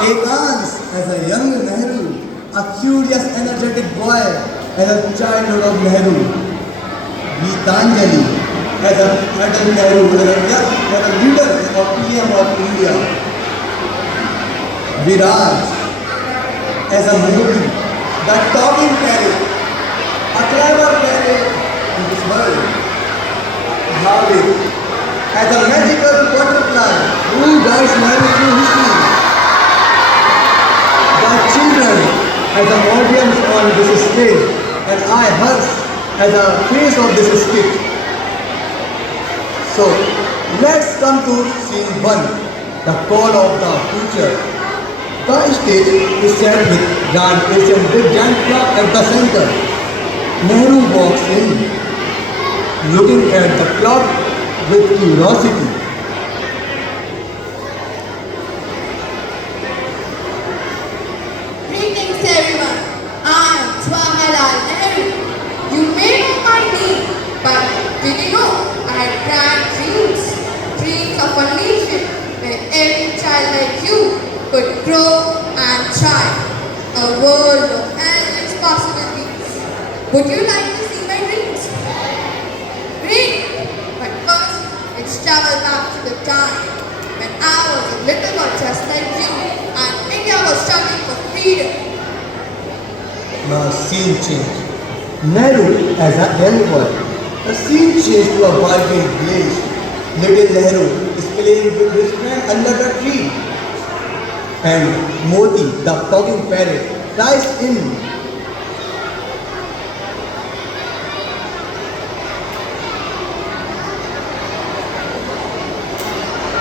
Ekans as a young Nehru, a curious, energetic boy as a childhood of Nehru. Geetanjali as a adult Nehru, as a leader of PM of India. Viraj as a movie, the talking parrot, a clever parrot in this world. Bhavik as a magical butterfly who guides Nehru through history. The children as an audience on this stage, and I, Hers, as a face of this skit. So, let's come to scene 1, the call of the future. The stage is set with Grand Asian big giant clock at the center. Nehru walks in, looking at the clock with curiosity. Greetings everyone. I am Jawaharlal Nehru. You may know my name, but did you know I had grand dreams? Dreams of a nation where every child like you could grow and thrive. A world of endless possibilities. Would you like to see my dreams? Great! But first, let's travel back to the time when I was a little girl just like you and India was struggling for freedom. The scene changed. Nehru as a young boy. The scene changed to a vibrant village. Little Nehru is playing with his friend under the tree. And Moti, the talking parrot, flies in.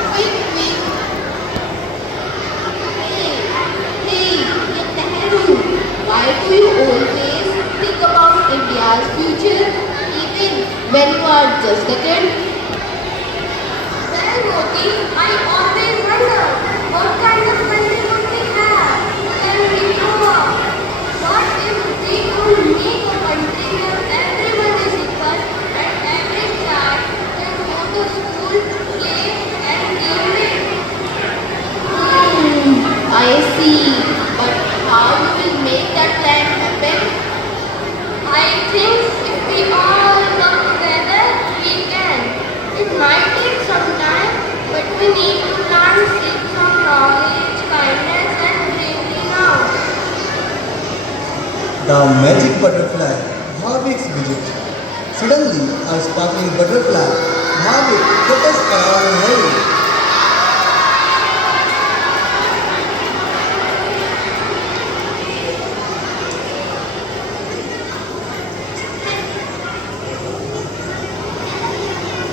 Quick, quick. Hey, Nehru, why do you always think about India's future even when you are just a kid? Well, Moti, I always wonder what kind of country would we have when we grow up? What if we could make a country where everyone is equal and every child can go to school, play and learn? I see. But how you will make that plan happen? I think if we all come together, we can. It might take some time, but we need to learn some knowledge, kindness and bravery now. The magic butterfly, Bhavik's visit. Suddenly, a sparkling butterfly, Bhavik, focused around Nehru.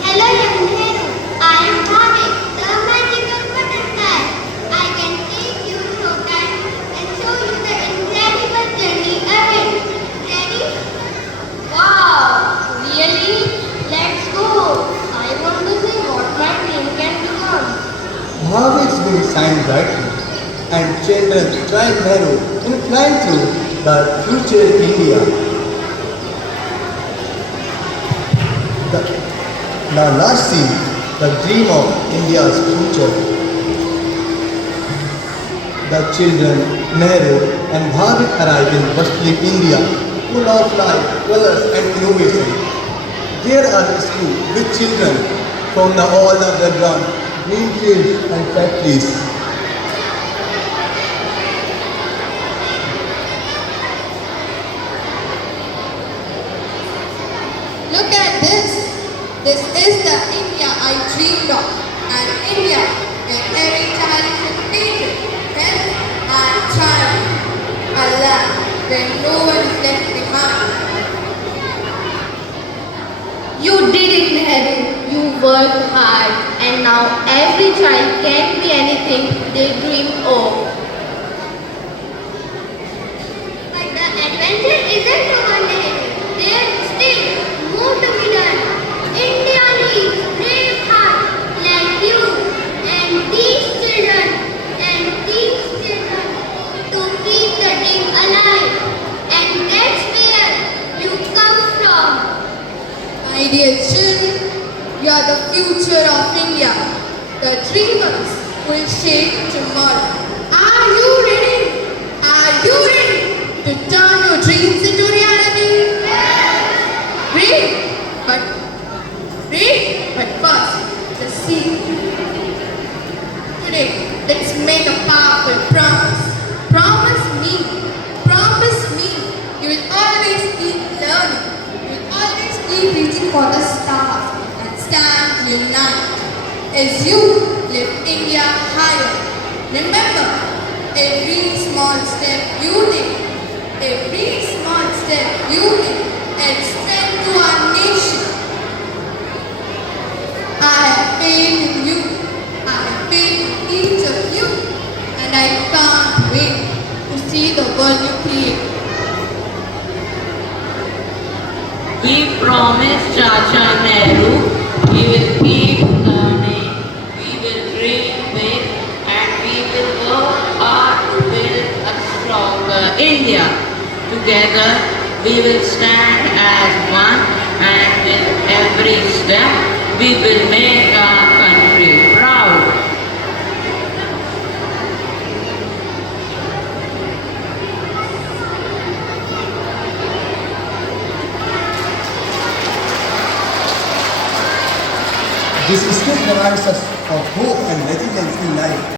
Hello, young Nehru. I am Bhavik, the magical butterfly. I can take you through time and show you the incredible journey ahead. Ready? Wow, really? Let's go. I want to see what my dream can become. Bhavik's wings shine brightly, and children join Nehru in flying through the future India. The last scene, the dream of India's future. The children, Nehru and Bhavik arrive in bustling India, full of life, colors and innovation. There are schools with children from all the background, green fields and factories. Look at this. This is the India I dreamed of. An India where every child is educated, healthy and thriving. A land where no one is left behind. You did it, Nehru. You worked hard, and now every child can be anything they dream of. But the adventure isn't over, Nehru. There's still more to be done. India needs brave hearts like you and these children to keep the dream alive. And that's where you come from. My dear children, you are the future of India. The dreamers will shape tomorrow. Are you ready? Are you ready to turn your dreams into reality? Read, but first, let's see. Today, let's make a powerful promise. Promise me, you will always keep learning. You will always keep reaching for the stars and stand united as you lift India higher. Remember, every small step you take adds strength to our nation. I have faith in you. I have faith in each of you. And I can't wait to see the world you create. We promise Chacha Nehru, we will keep learning, we will dream big, and we will work hard to build a stronger India. Together, we will stand as one, and with every step, we will make our country proud. This script reminds us of hope and resilience in life.